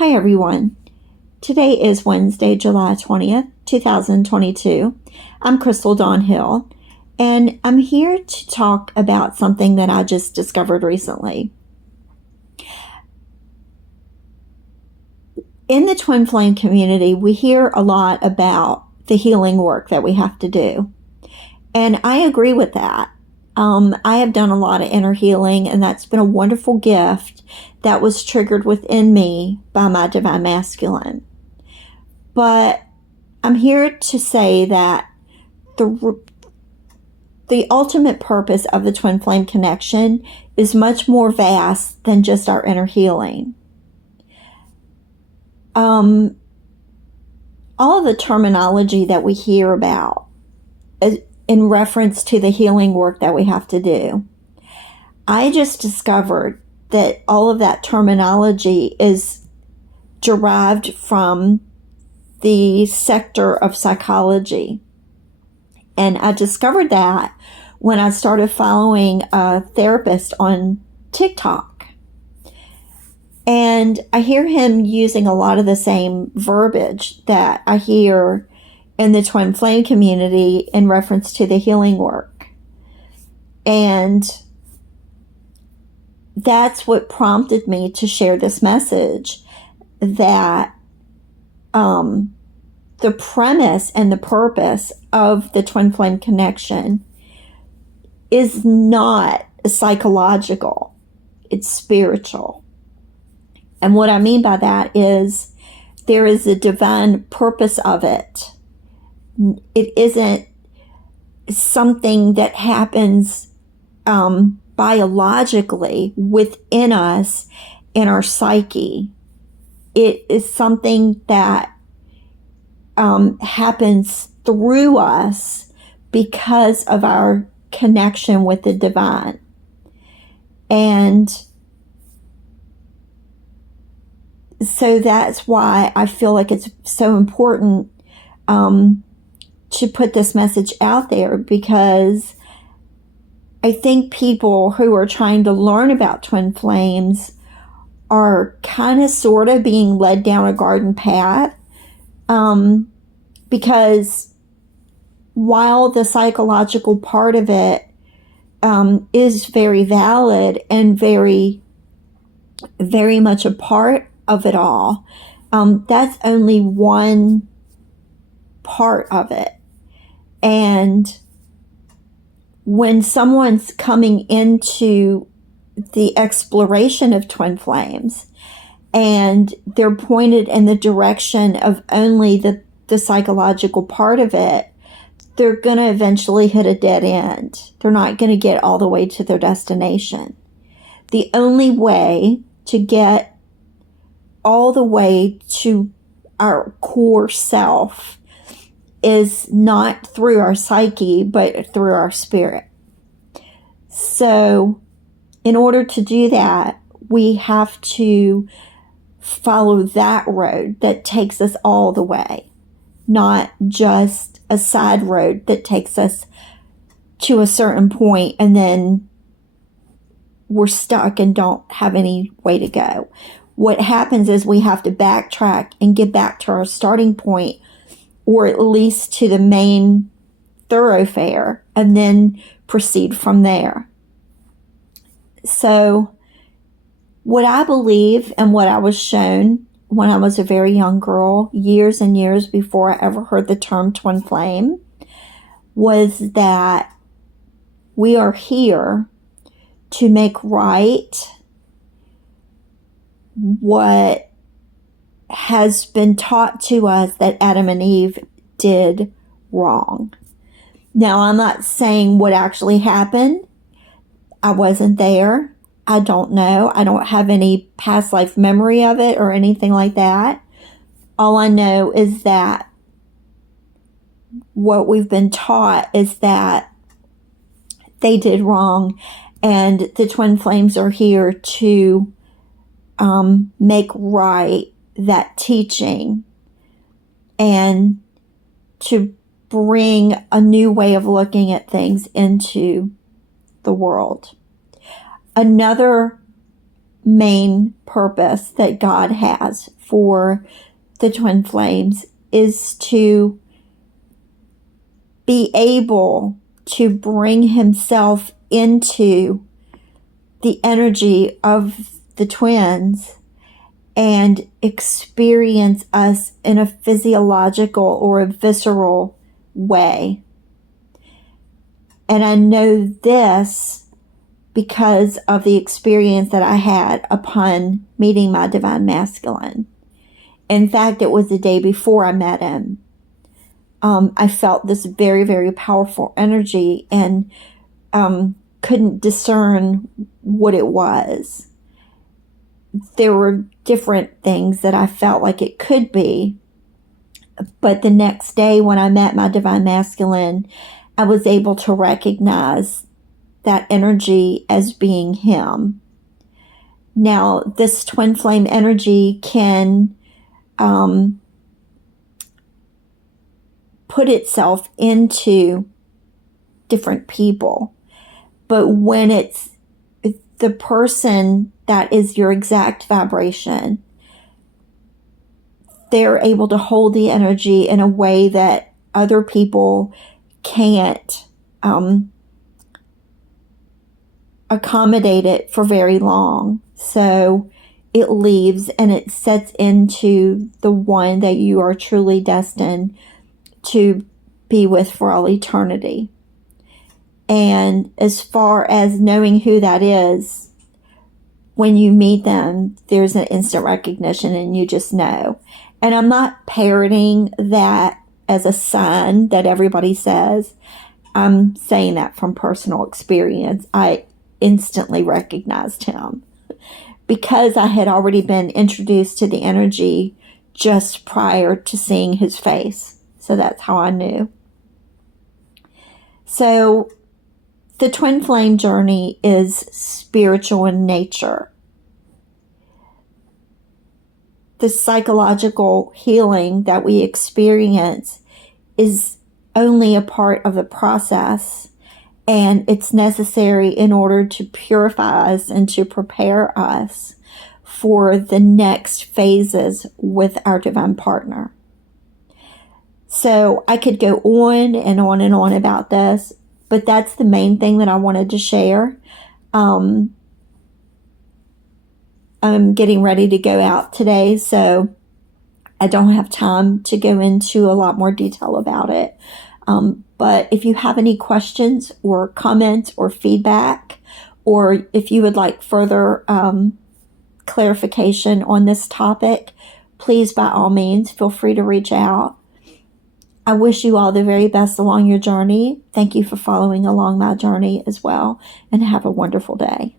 Hi everyone. Today is Wednesday, July 20th, 2022. I'm Crystal Dawn Hill, and I'm here to talk about something that I just discovered recently. In the Twin Flame community, we hear a lot about the healing work that we have to do. And I agree with that. I have done a lot of inner healing, and that's been a wonderful gift that was triggered within me by my divine masculine. But I'm here to say that the ultimate purpose of the Twin Flame connection is much more vast than just our inner healing. All of the terminology that we hear about in reference to the healing work that we have to do, I just discovered that all of that terminology is derived from the sector of psychology. And I discovered that when I started following a therapist on TikTok. And I hear him using a lot of the same verbiage that I hear in the Twin Flame community in reference to the healing work. And that's what prompted me to share this message, that the premise and the purpose of the Twin Flame connection is not psychological, it's spiritual. And what I mean by that is there is a divine purpose of it. It isn't something that happens biologically within us in our psyche. It is something that happens through us because of our connection with the divine. And so that's why I feel like it's so important to put this message out there, because I think people who are trying to learn about twin flames are kind of sort of being led down a garden path, because while the psychological part of it is very valid and very, very much a part of it all, that's only one part of it. And when someone's coming into the exploration of twin flames and they're pointed in the direction of only the psychological part of it, they're going to eventually hit a dead end. They're not going to get all the way to their destination. The only way to get all the way to our core self is not through our psyche, but through our spirit. So in order to do that, we have to follow that road that takes us all the way, not just a side road that takes us to a certain point and then we're stuck and don't have any way to go. What happens is we have to backtrack and get back to our starting point, or at least to the main thoroughfare, and then proceed from there. So what I believe and what I was shown when I was a very young girl, years and years before I ever heard the term twin flame, was that we are here to make right what has been taught to us that Adam and Eve did wrong. Now, I'm not saying what actually happened. I wasn't there. I don't know. I don't have any past life memory of it or anything like that. All I know is that what we've been taught is that they did wrong, and the twin flames are here to make right that teaching and to bring a new way of looking at things into the world. Another main purpose that God has for the twin flames is to be able to bring himself into the energy of the twins and experience us in a physiological or a visceral way. And I know this because of the experience that I had upon meeting my divine masculine. In fact, it was the day before I met him. I felt this very, very powerful energy and couldn't discern what it was. There were different things that I felt like it could be. But the next day when I met my divine masculine, I was able to recognize that energy as being him. Now, this twin flame energy can put itself into different people. But when it's the person that is your exact vibration, they're able to hold the energy in a way that other people can't accommodate it for very long. So it leaves and it sets into the one that you are truly destined to be with for all eternity. And as far as knowing who that is, when you meet them, there's an instant recognition and you just know. And I'm not parroting that as a sign that everybody says. I'm saying that from personal experience. I instantly recognized him because I had already been introduced to the energy just prior to seeing his face. So that's how I knew. So the twin flame journey is spiritual in nature. The psychological healing that we experience is only a part of the process, and it's necessary in order to purify us and to prepare us for the next phases with our divine partner. So I could go on and on and on about this, but that's the main thing that I wanted to share. I'm getting ready to go out today, so I don't have time to go into a lot more detail about it. But if you have any questions or comments or feedback, or if you would like further clarification on this topic, please, by all means, feel free to reach out. I wish you all the very best along your journey. Thank you for following along my journey as well, and have a wonderful day.